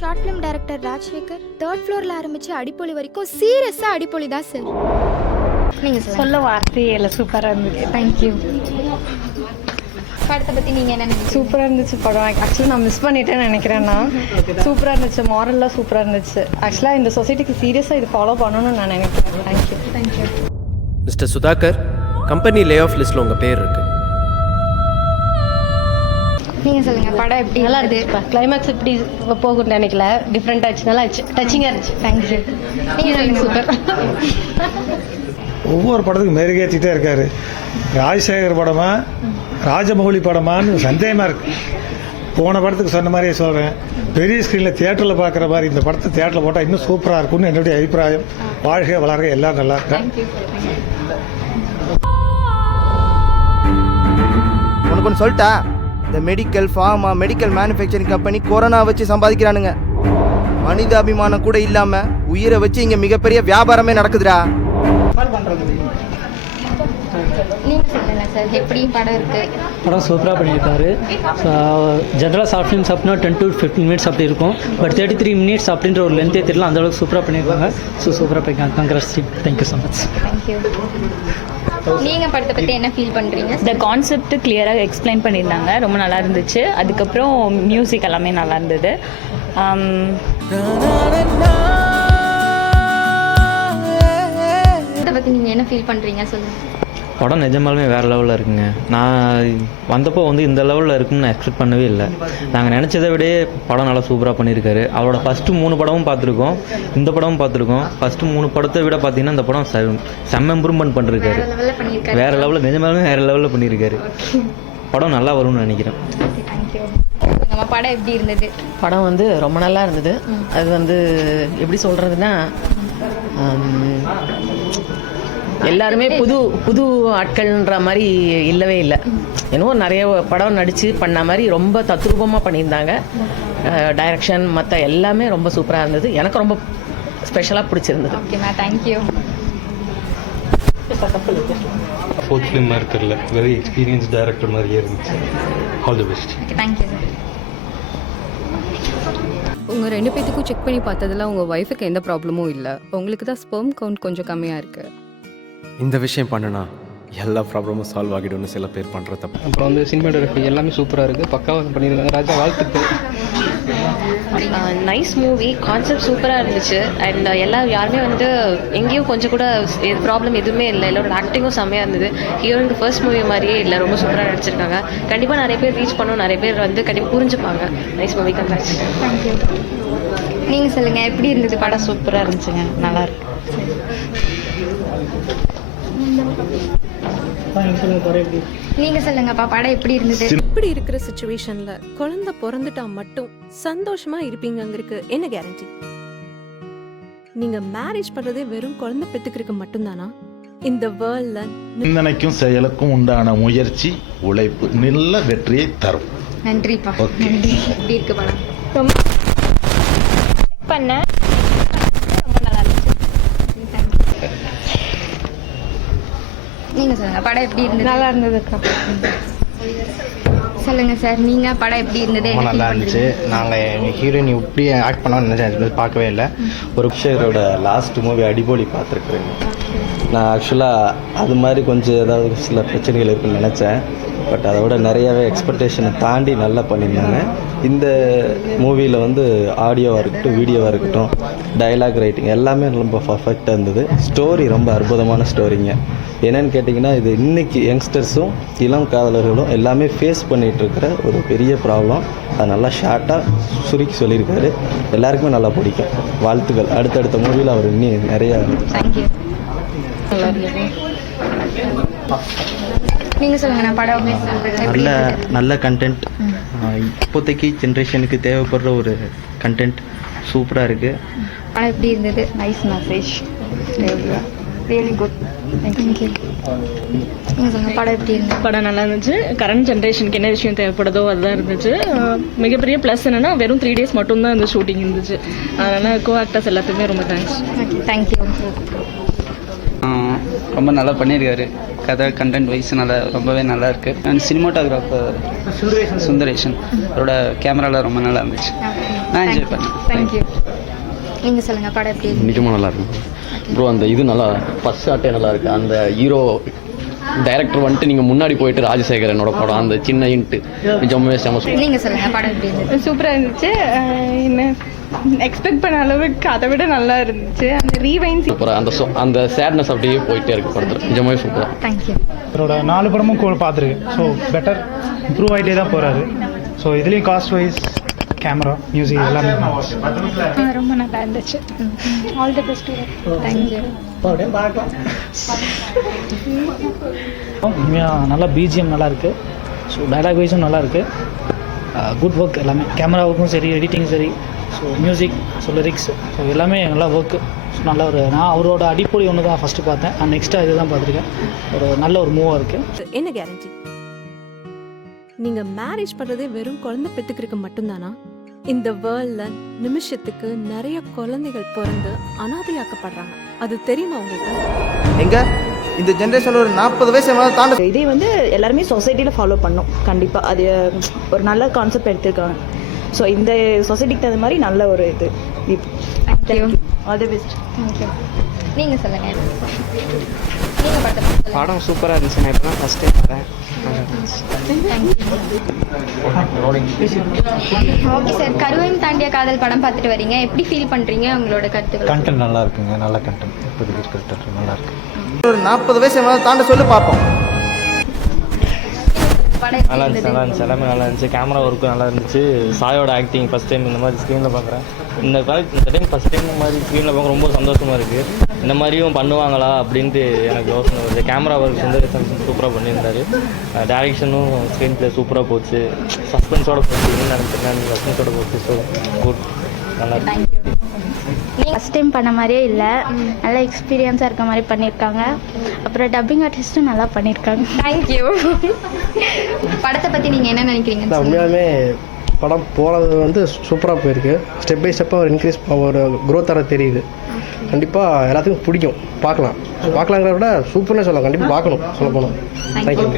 Short film director Rajasekar. 3rd ஃப்ளோரில் ஆரம்பிச்சு அடிப்பொலி வரைக்கும் சீரியஸாக அடிப்பொலி தான் சார். நீங்கள் சொல்ல வார்த்தையே இல்லை, சூப்பராக இருந்துச்சு. தேங்க்யூ. படத்தை பற்றி நீங்கள் என்ன நினைக்கிறீங்க? சூப்பராக இருந்துச்சு படம். ஆக்சுவலாக நான் மிஸ் பண்ணிட்டேன்னு நினைக்கிறேன்னா, சூப்பராக இருந்துச்சு. மாரல்லாம் சூப்பராக இருந்துச்சு. ஆக்சுவலாக இந்த சொசைட்டிக்கு சீரியஸாக இது ஃபாலோ பண்ணணும்னு நான் நினைக்கிறேன். Thank you. Thank you. Mister Sudhakar, company lay off லிஸ்ட்டில் உங்கள் பேர் இருக்குது. நீங்கள் சொல்லுங்கள், படம் எப்படி நல்லா இருக்குது. கிளைமேக்ஸ் எப்படி போகும்னு நினைக்கல, டிஃப்ரெண்ட் ஆச்சு, நல்லா ஆச்சு, டச்சிங்காக இருந்துச்சு. தேங்க்யூ. நீங்கள் சூப்பர். ஒவ்வொரு படத்துக்கும் மெருகேற்றிட்டே இருக்காரு. ராஜசேகர் படமா ராஜமௌழி படமான்னு சந்தேகமாக இருக்குது. போன படத்துக்கு சொன்ன மாதிரியே சொல்கிறேன், பெரிய ஸ்க்ரீனில் தியேட்டரில் பார்க்குற மாதிரி இந்த படத்தை தியேட்டரில் போட்டால் இன்னும் சூப்பராக இருக்கும்னு என்னுடைய அபிப்பிராயம். வாழ்க வளர்க, எல்லாம் நல்லா இருக்கேன். உனக்கு ஒன்று சொல்லிட்டா, இந்த medical pharma medical manufacturing company corona வச்சு சம்பாதிக்கிறானுங்க. மனித அபிமானம் கூட இல்லாமல் உயிரை வச்சு இங்கே மிகப்பெரிய வியாபாரமே நடக்குதுடா. நீங்கள் சொல்லுங்கள் சார், எப்படி படம் இருக்குது? படம் சூப்பராக பண்ணியிருக்காரு. ஜென்ரலாக ஷார்ட் ஃபிலிம்ஸ் அப்படின்னா 10 to 15 மினிட்ஸ் அப்படி இருக்கும். பட் 33 மினிட்ஸ் அப்படின்ற ஒரு லென்த்தே தெரியல, அந்தளவுக்கு சூப்பராக பண்ணியிருக்காங்க. சூப்பராக போயிருக்காங்க. Congrats team. Thank you so much. Thank you. நீங்கள் படத்தை பற்றி என்ன ஃபீல் பண்ணுறீங்க? இந்த கான்செப்ட் கிளியராக எக்ஸ்பிளைன் பண்ணியிருந்தாங்க, ரொம்ப நல்லா இருந்துச்சு. அதுக்கப்புறம் மியூசிக் எல்லாமே நல்லா இருந்தது. படத்தை பற்றி நீங்கள் என்ன ஃபீல் பண்ணுறீங்க சொல்லுங்கள். படம் நிஜமாலுமே வேறு லெவலில் இருக்குங்க. நான் வந்தப்போ இந்த லெவலில் இருக்குன்னு நான் எக்ஸ்பெக்ட் பண்ணவே இல்லை. நாங்கள் நினச்சதை விடே படம் நல்லா சூப்பராக பண்ணியிருக்காரு. அவரோட ஃபஸ்ட்டு 3 படமும் பார்த்துருக்கோம், இந்த படமும் பார்த்துருக்கோம். ஃபஸ்ட்டு 3 படத்தை விட பார்த்தீங்கன்னா இந்த படம் செம்ம இம்ப்ரூவ்மெண்ட் பண்ணியிருக்காரு. வேறு லெவலில், நிஜமாலுமே வேறு லெவலில் பண்ணியிருக்காரு. படம் நல்லா வரும்னு நினைக்கிறேன். படம் எப்படி இருந்தது? படம் ரொம்ப நல்லா இருந்தது. அது எப்படி சொல்கிறதுன்னா, எல்லாருமே புது ஆட்கள்ன்ற மாதிரி இல்லவே இல்லை. என்னவோ நிறைய படம் நடித்து பண்ண மாதிரி ரொம்ப தத்ரூபமாக பண்ணியிருந்தாங்க. டைரக்ஷன் மற்ற எல்லாமே ரொம்ப சூப்பராக இருந்தது. எனக்கு ரொம்ப ஸ்பெஷலாக பிடிச்சிருந்தது. ஓகேம்மா, தேங்க்யூ. ஃபோர்த் ஃபிலிம் மாதிரி தெரியல, வெரி எக்ஸ்பீரியன்ஸ் டைரக்டர் மாதிரியே இருந்துச்சு. All the best. Thank you sir. உங்கள் 2 பேத்துக்கும் செக் பண்ணி பார்த்ததில் உங்கள் ஒய்ஃபுக்கு எந்த ப்ராப்ளமும் இல்லை. உங்களுக்கு தான் ஸ்பெர்ம் கவுண்ட் கொஞ்சம் கம்மியாக இருக்குது. இந்த விஷயம் பண்ணுனா எல்லா ப்ராப்ளமும் சால்வ் ஆகிடும்னு சில பேர் பண்ணுற தப்பு. அப்புறம் சினிமாட்டோகிராஃபி எல்லாமே சூப்பராக இருக்குது, பக்காவாக பண்ணியிருக்காங்க. ராஜா, வாழ்த்துக்கள். நைஸ் மூவி, கான்செப்ட் சூப்பராக இருந்துச்சு. அண்ட் யாருமே எங்கேயும் கொஞ்சம் கூட ப்ராப்ளம் எதுவுமே இல்லை. எல்லாரோட ஆக்டிங்கும் செம்மையாக இருந்தது. ஹீரோனுக்கு ஃபர்ஸ்ட் மூவி மாதிரியே இல்லை, ரொம்ப சூப்பராக நடிச்சிருக்காங்க. கண்டிப்பாக நிறைய பேர் ரீச் பண்ணணும், நிறைய பேர் கண்டிப்பாக புரிஞ்சுப்பாங்க. Nice movie, congrats. தேங்க்யூ. நீங்கள் சொல்லுங்கள், எப்படி இருந்தது படம்? சூப்பராக இருந்துச்சுங்க, நல்லா இருக்கு. நீங்கள் சொல்லுங்கப்பா, படம் எப்படி இருந்தது? இப்படி இருக்கிற சிச்சுவேஷன்ல குழந்தை பிறந்துட்டா மட்டும் சந்தோஷமா இருப்பீங்கிறதுக்கு என்ன கேரண்டி? நீங்க மேரேஜ் பண்றதே வெறும் குழந்தை பெத்துக்கிறதுக்கு மட்டும்தானா? இந்த வேர்ல்ட்ல சிந்தனைக்கும் செயலுக்கும் உண்டான முயற்சி, உழைப்பு நல்ல வெற்றியை தரும். நன்றிப்பா. நன்றி. எப்படி இருக்கு படம்? ரொம்ப பண்ண ரொம்ப நல்லா இருந்துச்சு. நீங்கள் சொல்லுங்கள், படம் எப்படி இருந்தது? நல்லா இருந்ததுக்கா. சொல்லுங்கள் சார், நீங்கள் படம் எப்படி இருந்தது? ரொம்ப நல்லா இருந்துச்சு. நாங்கள் ஹீரோயின் இப்படி ஆக்ட் பண்ணோம்னு நினச்சேன், பார்க்கவே இல்லை. ஒரு பிக்சரோட லாஸ்ட் மூவி அடிபொலி பார்த்துருக்குறேங்க. நான் ஆக்சுவலாக அது மாதிரி கொஞ்சம் ஏதாவது சில பிரச்சனைகள் இருக்குன்னு நினச்சேன். பட் அதை விட நிறையாவே எக்ஸ்பெக்டேஷனை தாண்டி நல்லா பண்ணியிருந்தாங்க. இந்த மூவியில் ஆடியோவாக இருக்கட்டும், வீடியோவாக இருக்கட்டும், டைலாக் ரைட்டிங் எல்லாமே ரொம்ப பர்ஃபெக்டாக இருந்தது. ஸ்டோரி ரொம்ப அற்புதமான ஸ்டோரிங்க. என்னென்னு கேட்டிங்கன்னா, இது இன்றைக்கி யங்ஸ்டர்ஸும் இளம் காதலர்களும் எல்லாமே ஃபேஸ் பண்ணிகிட்டு இருக்கிற ஒரு பெரிய ப்ராப்ளம். அது நல்லா ஷார்ட்டாக சுருக்கி சொல்லியிருக்காரு. எல்லாருக்குமே நல்லா பிடிக்கும். வாழ்த்துக்கள். அடுத்தடுத்த மூவியில் அவர் இன்னும் நிறையா. தேங்க்யூ. நீங்கள் சொல்லுங்கள், படம் நல்ல கண்டென்ட், இப்போதைக்கு ஜென்ரேஷனுக்கு தேவைப்படுற ஒரு கண்டென்ட் சூப்பராக இருக்குது. படம் எப்படி இருந்தது? Nice message, really good. Thank you. நீங்கள் சொல்லுங்கள், படம் எப்படி இருந்தது? படம் நல்லா இருந்துச்சு. கரண்ட் ஜென்ரேஷனுக்கு என்ன விஷயம் தேவைப்படுதோ அதுதான் இருந்துச்சு. மிகப்பெரிய ப்ளஸ் என்னென்னா, வெறும் 3 days மட்டும்தான் இந்த ஷூட்டிங் இருந்துச்சு. அதனால் கோ ஆக்டர்ஸ் எல்லாத்துக்குமே ரொம்ப தேங்க்ஸ். Okay, thank you. ரொம்ப நல்லா பண்ணியிருக்காரு. கதை கண்டென்ட் வைஸ் நல்லா ரொம்பவே நல்லா இருக்கு. அண்ட் சினிமாட்டோகிராஃபர் சுந்தரேஷன் அவரோட கேமராவில் ரொம்ப நல்லா இருந்துச்சு. நான் என்ஜாய் பண்ணேன். தேங்க்யூ. நீங்கள் சொல்லுங்கள் படம் எப்படி இருக்கு? நிஜமாக நல்லா இருக்கு ப்ரோ. அந்த இது நல்லா ஃபர்ஸ்ட் ஷாட்டே நல்லா இருக்கு. அந்த ஹீரோ டைரக்டர் வந்துட்டு நீங்கள் முன்னாடி போயிட்டு ராஜசேகரனோட படம் அந்த சின்ன இன்ட்டு நிஜமாவே செம. நீங்கள் சொல்லுங்கள் படம் எப்படி இருந்துச்சு? சூப்பராக இருந்துச்சு. என்ன எக்ஸ்பெக்ட் பண்ண அளவுக்கு அதை விட நல்லா இருந்துச்சு. அந்த ரீவைன்ஸ் சூப்பராக அந்த சேட்னஸ் அப்படியே போயிட்டே இருக்கு படத்தில். நிஜமாவே சூப்பராக. தேங்க்யூ. அவரோட 4 படமும் பார்த்துருக்கு. ஸோ பெட்டர் இம்ப்ரூவ் ஆகிட்டே தான் போகிறாரு. ஸோ இதுலேயும் காஸ்ட் வைஸ் கேமரா மியூசிக் எல்லாமே ரொம்ப நல்லா இருந்துச்சு. All the best. தேங்க்யூ. உண்மையாக நல்லா பிஜிஎம் நல்லா இருக்குது. ஸோ டைலாக் வைஸும் நல்லா இருக்குது. குட் ஒர்க் எல்லாமே, கேமராவுக்கும் சரி, எடிட்டிங் சரி, so music, so lyrics, so எல்லாமே நல்லா ஒர்க்கு. ஸோ நல்ல நான் அவரோட அடிப்பொலி ஒன்று தான் ஃபஸ்ட்டு பார்த்தேன். நான் நெக்ஸ்ட்டாக இது தான் பார்த்துருக்கேன். ஒரு நல்ல ஒரு மூவாக இருக்குது. என்ன கேரண்டி? நீங்க மேரேஜ் பண்றதே வெறும் குழந்தை பெத்துக்கிறதுக்கு மட்டும்தானா? இந்த வேர்ல்ட்ல நிமிஷத்துக்கு நிறைய குழந்தைகள் பிறந்து அனாதையாக்கப்படுறாங்க. அது தெரியுமா உங்களுக்கு? எங்க இந்த ஜென்ரேஷன்ல ஒரு 40 வயசு மேலே தாண்ட இதே எல்லாருமே சொசைட்டியில் ஃபாலோ பண்ணோம். கண்டிப்பாக அது ஒரு நல்ல கான்செப்ட் எடுத்திருக்காங்க. ஸோ இந்த சொசைட்டிக்கு தகுந்த மாதிரி நல்ல ஒரு இது. Thank you. All the best. Thank you. நீங்கள் சொல்லுங்கள். படம் சூப்பராக இருந்துச்சு. நான் இப்போ தான் ஃபஸ்ட் டைம் வரேன். ஓகே சார், கருவையும் தாண்டிய காதல் படம் பார்த்துட்டு வரீங்க, எப்படி ஃபீல் பண்ணுறீங்க? உங்களோட கருத்துக்கள்? கண்டென்ட் நல்லா இருக்குங்க. நல்ல கண்டென்ட். இப்போதைக்கு இருக்கிற நல்லா இருக்கு. ஒரு 40 வயசு மேலே தாண்ட சொல்லி பார்ப்போம். நல்லா இருந்துச்சு. நல்லா இருந்துச்சு. எல்லாமே நல்லா இருந்துச்சு. கேமரா ஒர்க்கும் நல்லா இருந்துச்சு. சாயோட ஆக்டிங் ஃபஸ்ட் டைம் இந்த மாதிரி ஸ்க்ரீனில் பார்க்குறேன். இந்த டைம் ஃபஸ்ட் டைம் இந்த மாதிரி ஸ்க்ரீனில் பார்க்க ரொம்ப சந்தோஷமாக இருக்குது. இந்த மாதிரியும் பண்ணுவாங்களா அப்படின்ட்டு எனக்கு யோசனை வருது. கேமரா ஒர்க் சுந்தரேசன் சூப்பராக பண்ணியிருந்தார். டைரக்ஷனும் ஸ்க்ரீன் ப்ளே சூப்பராக போச்சு. சஸ்பென்ஸோடு போச்சு. நினைக்கிறேன் சஸ்பென்ஸோடு போச்சு. So good. நல்லா இருக்கு. ஃபஸ்ட் டைம் பண்ண மாதிரியே இல்லை, நல்ல எக்ஸ்பீரியன்ஸாக இருக்க மாதிரி பண்ணியிருக்காங்க. அப்புறம் டப்பிங் ஆர்டிஸ்ட்டும் நல்லா பண்ணியிருக்காங்க. தேங்க்யூ. படத்தை பற்றி நீங்கள் என்ன நினைக்கிறீங்க? உண்மையாலுமே படம் போனது சூப்பராக போயிருக்கு. ஸ்டெப் பை ஸ்டெப்பாக ஒரு இன்க்ரீஸ் ஒரு க்ரோத் ஆக தெரியுது. கண்டிப்பாக எல்லாத்துக்கும் பிடிக்கும். பார்க்கலாங்கிறத விட சூப்பர்னே சொல்லலாம். கண்டிப்பாக பார்க்கணும் சொல்ல போனோம். தேங்க்யூ.